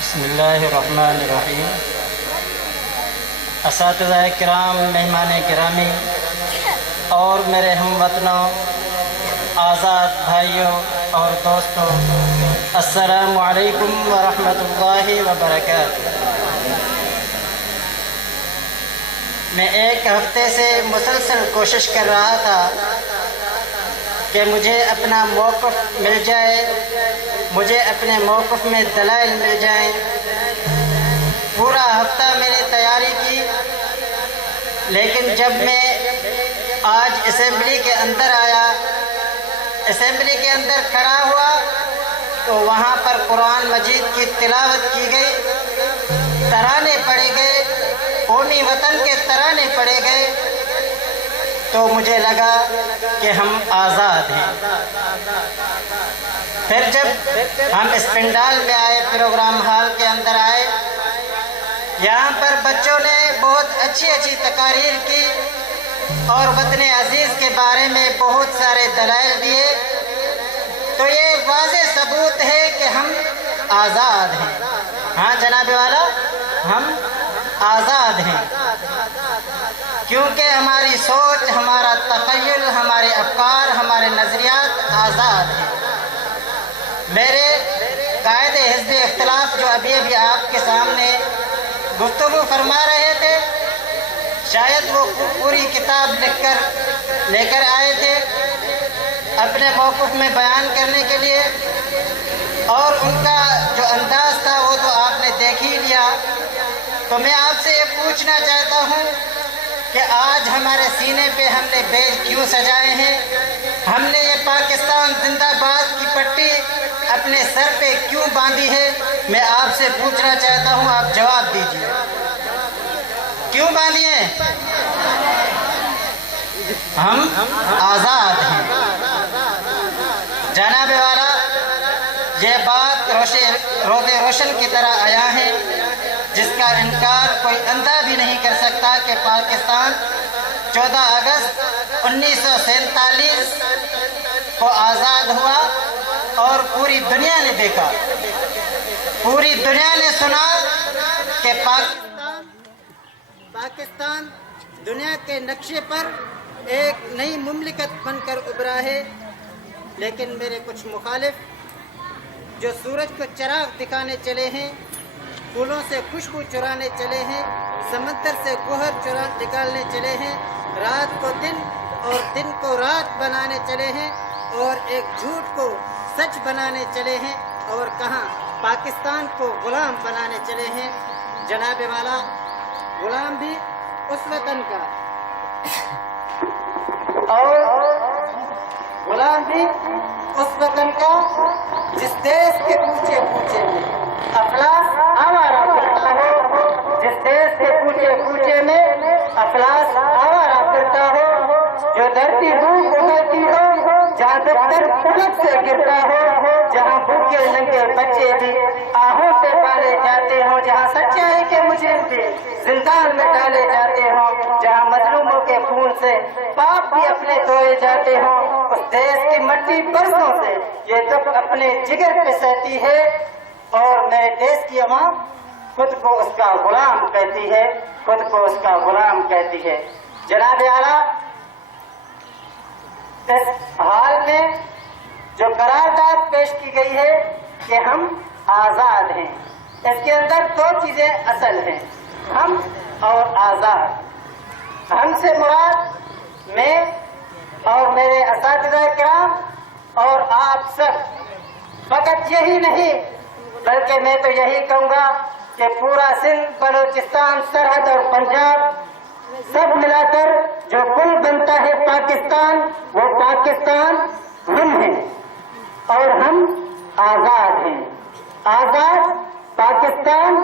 بسم اللہ الرحمن الرحیم۔ اساتذہ کرام، مہمان گرامی اور میرے ہم وطنوں، آزاد بھائیوں اور دوستوں، السلام علیکم ورحمۃ اللہ وبرکاتہ۔ میں ایک ہفتے سے مسلسل کوشش کر رہا تھا کہ مجھے اپنا موقف مل جائے، مجھے اپنے موقف میں دلائل مل جائیں۔ پورا ہفتہ میں نے تیاری کی، لیکن جب میں آج اسمبلی کے اندر آیا، اسمبلی کے اندر کھڑا ہوا تو وہاں پر قرآن مجید کی تلاوت کی گئی، ترانے پڑھے گئے، قومی وطن کے ترانے پڑھے گئے، تو مجھے لگا کہ ہم آزاد ہیں۔ پھر جب ہم اس پنڈال میں آئے، پروگرام ہال کے اندر آئے، یہاں پر بچوں نے بہت اچھی اچھی تقاریر کی اور وطن عزیز کے بارے میں بہت سارے دلائل دیے، تو یہ واضح ثبوت ہے کہ ہم آزاد ہیں۔ ہاں جناب والا، ہم آزاد ہیں، کیونکہ ہماری سوچ، ہمارا تخیل، ہمارے افکار، ہمارے نظریات آزاد ہیں۔ میرے قائد حزب اختلاف جو ابھی آپ کے سامنے گفتگو فرما رہے تھے، شاید وہ پوری کتاب لے کر آئے تھے اپنے موقف میں بیان کرنے کے لیے، اور ان کا جو انداز تھا وہ تو آپ نے دیکھ ہی لیا۔ تو میں آپ سے یہ پوچھنا چاہتا ہوں کہ آج ہمارے سینے پہ ہم نے بیج کیوں سجائے ہیں؟ ہم نے یہ پاکستان زندہ باد کی پٹی اپنے سر پہ کیوں باندھی ہے؟ میں آپ سے پوچھنا چاہتا ہوں، آپ جواب دیجیے، کیوں باندھی ہے؟ ہم آزاد ہیں۔ جناب والا، یہ بات روز روشن کی طرح آیا ہے، جس کا انکار کوئی اندھا بھی نہیں کر سکتا کہ پاکستان 14 اگست 1947 کو آزاد ہوا، اور پوری دنیا نے دیکھا، پوری دنیا نے سنا کہ پاکستان دنیا کے نقشے پر ایک نئی مملکت بن کر ابھرا ہے۔ لیکن میرے کچھ مخالف جو سورج کو چراغ دکھانے چلے ہیں، پھولوں سے خوشبو چرانے چلے ہیں، سمندر سے گوہر نکالنے چلے ہیں، رات کو دن اور دن کو رات بنانے چلے ہیں، اور ایک جھوٹ کو سچ بنانے چلے ہیں، اور کہاں پاکستان کو غلام بنانے چلے ہیں۔ جناب والا، غلام بھی اس وطن کا اور غلام بھی اس وطن کا جس دیش کے پوچھے پوچھے میں افلاس آوارہ کرتا ہو، جس دیش کے پوچھے پوچھے میں افلاس آوارہ کرتا ہو، جو دھرتی روح اگلتی ہو، جہاں دفتر پلک سے گرتا ہو، جہاں بھوکے ننگے بچے بھی آہوں سے پالے جاتے ہوں، جہاں سچائی کے مجرم بھی زندان میں ڈالے جاتے ہوں، جہاں مظلوموں کے خون سے پاپ بھی اپنے دھوئے جاتے ہوں، اس دیش کی مٹی برسوں سے یہ دکھ اپنے جگر پہ سہتی ہے، اور میرے دیش کی عوام خود کو اس کا غلام کہتی ہے، خود کو اس کا غلام کہتی ہے۔ جناب اعلیٰ، اس حال میں جو قرارداد پیش کی گئی ہے کہ ہم آزاد ہیں، اس کے اندر دو چیزیں اصل ہیں، ہم اور آزاد۔ ہم سے مراد میں اور میرے اساتذہ کرام اور آپ سب، فقط یہی نہیں بلکہ میں تو یہی کہوں گا کہ پورا سندھ، بلوچستان، سرحد اور پنجاب سب ملا کر جو کل بنتا ہے پاکستان، وہ پاکستان ہم ہیں، اور ہم آزاد ہیں۔ آزاد پاکستان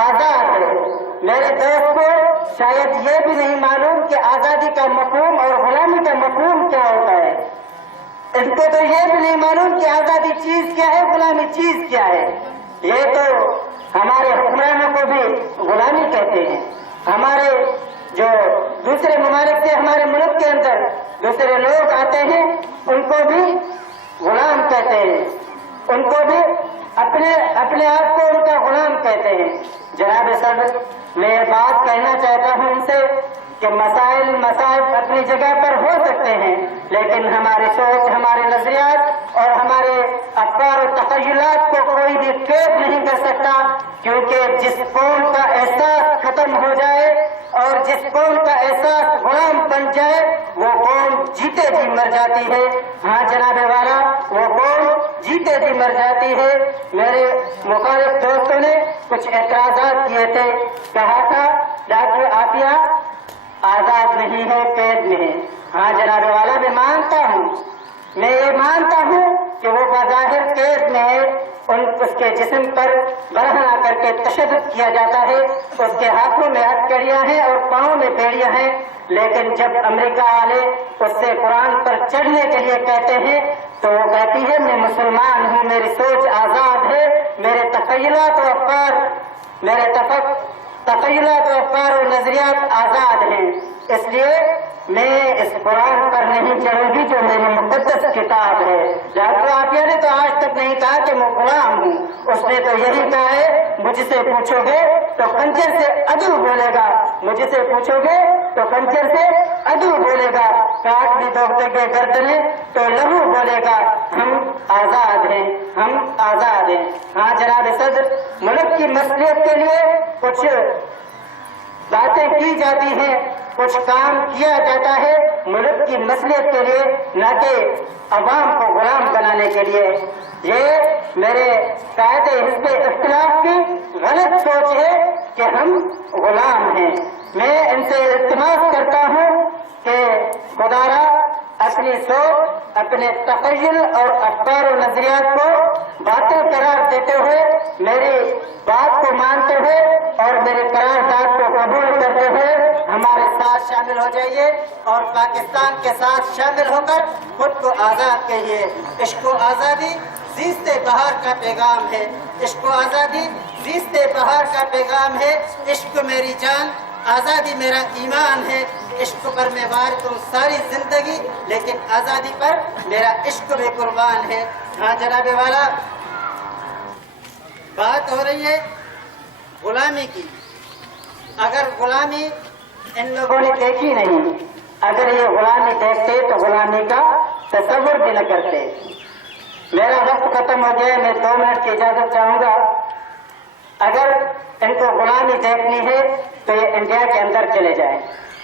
آزاد ہے۔ میرے دوست کو شاید یہ بھی نہیں معلوم کہ آزادی کا مفہوم اور غلامی کا مفہوم کیا ہوتا ہے۔ ان کو تو یہ بھی نہیں معلوم کہ آزادی چیز کیا ہے، غلامی چیز کیا ہے۔ یہ تو ہمارے حکمرانوں کو بھی غلامی کہتے ہیں۔ ہمارے جو دوسرے ممالک سے ہمارے ملک کے اندر دوسرے لوگ آتے ہیں، ان کو بھی غلام کہتے ہیں، ان کو بھی اپنے آپ کو ان کا غلام کہتے ہیں۔ جناب صدر، میں بات کہنا چاہتا ہوں ان سے کہ مسائل مصائب اپنی جگہ پر ہو سکتے ہیں، لیکن ہماری سوچ، ہمارے نظریات اور ہمارے افکار و تخیلات کو کوئی بھی قید نہیں کر سکتا، کیونکہ جس قوم کا احساس ختم ہو جائے اور جس قوم کا احساس غلام بن جائے وہ قوم جیتے جی مر جاتی ہے۔ ہاں جناب والا، وہ قوم جیتے جی مر جاتی ہے۔ میرے مخالف دوستوں نے کچھ اعتراضات کیے تھے، کہا تھا ڈاکٹر عافیہ آزاد نہیں ہے، قید میں ہے۔ ہاں جناب والا، میں مانتا ہوں، میں یہ مانتا ہوں کہ وہ بظاہر قید میں ہے، اس کے جسم پر برہنہ کر کے تشدد کیا جاتا ہے، اس کے ہاتھوں میں ہتھکڑیاں ہیں اور پاؤں میں بیڑیاں ہیں، لیکن جب امریکہ والے اس سے قرآن پر چڑھنے کے لیے کہتے ہیں تو وہ کہتی ہے میں مسلمان ہوں، میری سوچ آزاد ہے، میرے تخیلات و افکار و نظریات آزاد ہیں، اس لیے میں اس قرآن پر نہیں چڑھوں گی جو میری مقدس کتاب ہے۔ ڈاکٹر عافیہ نے تو آج تک نہیں کہا کہ میں غلام ہوں، اس نے تو یہی کہا ہے مجھ سے پوچھو گے تو خنجر سے عدو بولے گا، مجھ سے پوچھو گے تو خنجر سے عدو بولے گا، کاٹ بھی دو گے گردنیں تو لہو بولے گا، ہم آزاد ہیں، ہم آزاد ہیں۔ ہاں جناب صدر، ملک کی مصلحت کے لیے کچھ باتیں کی جاتی ہیں، کچھ کام کیا جاتا ہے ملک کی مصلحت کے لیے، نہ کہ عوام کو غلام بنانے کے لیے۔ یہ میرے قائد حزب اختلاف کی غلط سوچ ہے کہ ہم غلام ہیں۔ میں ان سے التماس کرتا ہوں کہ خدارا اپنی سوچ، اپنے تخیل اور افکار و نظریات کو باطل قرار دیتے ہوئے میری بات کو مانتے ہوئے اور میرے قرارداد کو قبول کرتے ہوئے ہمارے ساتھ شامل ہو جائیے اور پاکستان کے ساتھ شامل ہو کر خود کو آزاد کہیے۔ عشق و آزادی زیست بہار کا پیغام ہے، عشق و آزادی زیست بہار کا پیغام ہے، عشق میری جان، آزادی میرا ایمان ہے، عشق پر میں وار کروں ساری زندگی، لیکن آزادی پر میرا عشق بھی قربان ہے۔ ہاں جناب والا، بات ہو رہی ہے غلامی کی۔ اگر غلامی ان لوگوں نے دیکھی نہیں، اگر یہ غلامی دیکھتے تو غلامی کا تصور بھی نہ کرتے۔ میرا وقت ختم ہو گیا، میں 2 منٹ کی اجازت چاہوں گا۔ اگر ان کو غلامی دیکھنی ہے تو یہ انڈیا کے اندر چلے جائیں،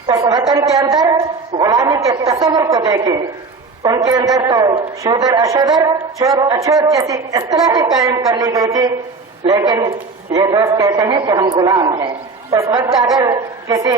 اس وطن کے اندر غلامی کے تصور کو دیکھیں۔ ان کے اندر تو شودر اشودر، چور اچھوت جیسی اصطلاحیں قائم کر لی گئی تھی، لیکن یہ دوست کہتے ہیں کہ ہم غلام ہیں۔ اس وقت اگر کسی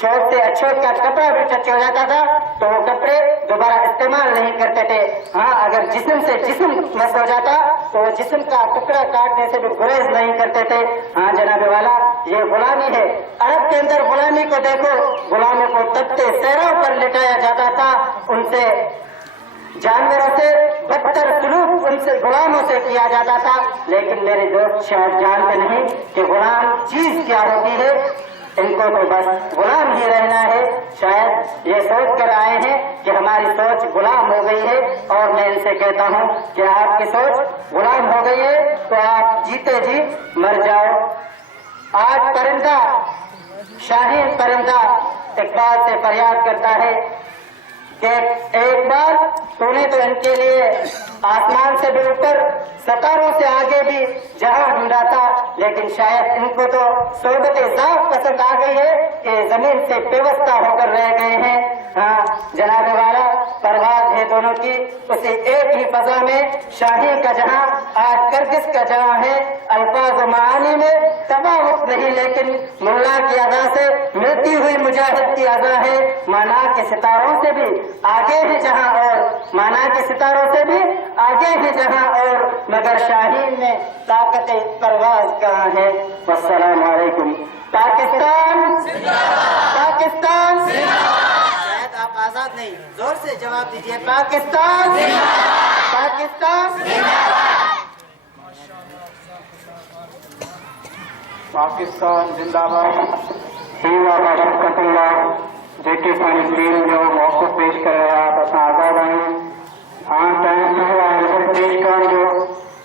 چھوٹ سے اچھوت کا کپڑا بھی ٹچ ہو جاتا تھا تو وہ کپڑے دوبارہ استعمال نہیں کرتے تھے۔ ہاں، اگر جسم سے جسم مس ہو جاتا تو وہ جسم کا ٹکڑا کاٹنے سے بھی گریز نہیں کرتے تھے۔ ہاں جناب والا، یہ غلامی ہے۔ عرب کے اندر غلامی کو دیکھو، غلاموں کو تپتے سیروں پر لٹایا جاتا تھا، ان سے جانوروں سے بدتر سلوک ان سے غلاموں سے کیا جاتا تھا، لیکن میرے دوست شاید جانتے نہیں کہ غلام چیز کیا ہوتی ہے۔ ان کو تو بس غلام ہی رہنا ہے۔ شاید یہ سوچ کر آئے ہیں کہ ہماری سوچ غلام ہو گئی ہے، اور میں ان سے کہتا ہوں کہ آپ کی سوچ غلام ہو گئی ہے تو آپ جیتے جی مر جاؤ۔ آج پرندہ، شاہین پرندہ اقبال سے فریاد کرتا ہے کہ ایک بار تو نے تو ان کے لیے آسمان سے بھی اوپر، ستاروں سے آگے بھی جہاں ڈھونڈا تھا، لیکن شاید ان کو تو صحبت ذات پسند آ گئی ہے کہ زمین سے پیوستہ ہو کر رہ گئے ہیں۔ ہاں جناب والا، پرواز ہے دونوں کی اسی ایک ہی فضا میں، شاہی کا جہاں آج کرگس کا جہاں ہے۔ الفاظ و معانی میں تفاوت نہیں، لیکن ملا کی ادا سے ملتی ہوئی مجاہد کی ادا ہے۔ مانا کے ستاروں سے بھی آگے ہے جہاں، اور مانا کے ستاروں سے بھی آگے ہے جہاں، اور مگر شاہین میں طاقت پرواز کہاں ہے؟ والسلام علیکم۔ پاکستان پاکستان، شاید آپ آزاد نہیں، زور سے جواب دیجیے، پاکستان پاکستان پاکستان زندہ باد۔ ہیوا رحمت اللہ جے پانی ٹیم جو موقف پیش کر رہا ہے، آپ آزاد آئیں۔ ہاں ٹائم پیش کر جو